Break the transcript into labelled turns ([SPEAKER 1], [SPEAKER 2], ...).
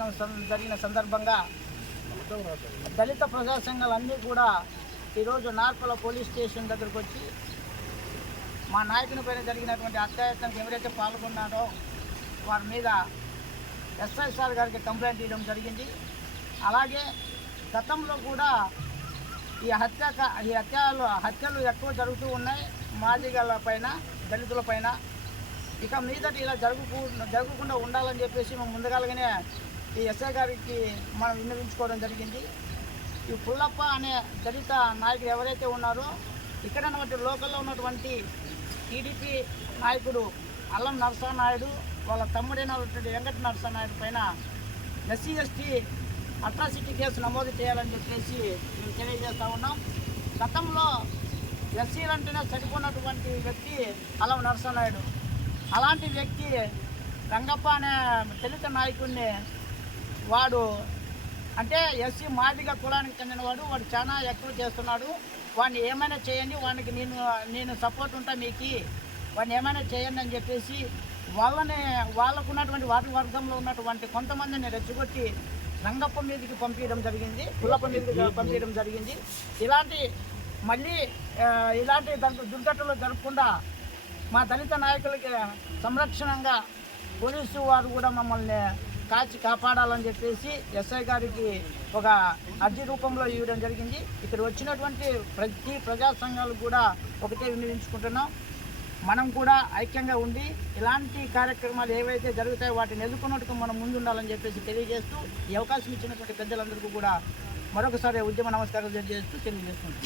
[SPEAKER 1] కార్యక్రమం జరిగిన సందర్భంగా దళిత ప్రజా సంఘాలన్నీ కూడా ఈరోజు నార్పల పోలీస్ స్టేషన్ దగ్గరకు వచ్చి మా నాయకుని పైన జరిగినటువంటి అత్యాయత్నం ఎవరైతే పాల్గొన్నారో వారి మీద ఎస్ఐ సార్ గారికి కంప్లైంట్ ఇవ్వడం జరిగింది. అలాగే గతంలో కూడా ఈ హత్య ఈ హత్యలు హత్యలు ఎక్కువ జరుగుతూ ఉన్నాయి. మాదిగల పైన దళితుల పైన. ఇక మీదట ఇలా జరుగుకు జరగకుండా ఉండాలని చెప్పేసి మేము ముందుగానే ఈ ఎస్ఐ గారికి మనం విన్నవించుకోవడం జరిగింది. ఈ పుల్లప్ప అనే దళిత నాయకుడు ఎవరైతే ఉన్నారో ఇక్కడ ఉన్నటువంటి లోకల్లో ఉన్నటువంటి టీడీపీ నాయకుడు అల్లం నరసానాయుడు వాళ్ళ తమ్ముడైనటువంటి వెంకట నరసానాయుడు పైన ఎస్సీ ఎస్టీ అట్రాసిటీ కేసు నమోదు చేయాలని చెప్పేసి మేము తెలియజేస్తా ఉన్నాం. గతంలో ఎస్సీలంటేనే చనిపోయినటువంటి వ్యక్తి అల్లం నరసానాయుడు అలాంటి వ్యక్తి రంగప్ప అనే దళిత నాయకుడిని వాడు అంటే ఎస్సీ మాదిగ కులానికి చెందినవాడు వాడు చాలా ఎక్కువ చేస్తున్నాడు. వాడిని ఏమైనా చేయండి వానికి నేను నేను సపోర్ట్ ఉంటా మీకు. వాడిని ఏమైనా చేయండి అని చెప్పేసి వాళ్ళని వాళ్ళకు ఉన్నటువంటి వాటి వర్గంలో ఉన్నటువంటి కొంతమందిని రెచ్చగొట్టి రంగప్ప మీదకి పంపించడం జరిగింది పుల్లప్ప మీదకి పంపించడం జరిగింది. ఇలాంటి మళ్ళీ ఇలాంటి దుర్ఘటనలు జరగకుండా మా దళిత నాయకులకి సంరక్షణంగా పోలీసు వారు కూడా మమ్మల్ని కాచి కాపాడాలని చెప్పేసి ఎస్ఐ గారికి ఒక అర్జీ రూపంలో ఇవ్వడం జరిగింది. ఇక్కడ వచ్చినటువంటి ప్రతి ప్రజా సంఘాలు కూడా ఒకటే వినియోగించుకుంటున్నాం మనం కూడా ఐక్యంగా ఉండి ఇలాంటి కార్యక్రమాలు ఏవైతే జరుగుతాయో వాటిని ఎదుర్కొన్నట్టుగా మనం ముందుండాలని చెప్పేసి తెలియజేస్తూ ఈ అవకాశం ఇచ్చినటువంటి పెద్దలందరికీ కూడా మరొకసారి ఉద్యమ నమస్కారాలు తెలియజేస్తూ తెలియజేస్తున్నాం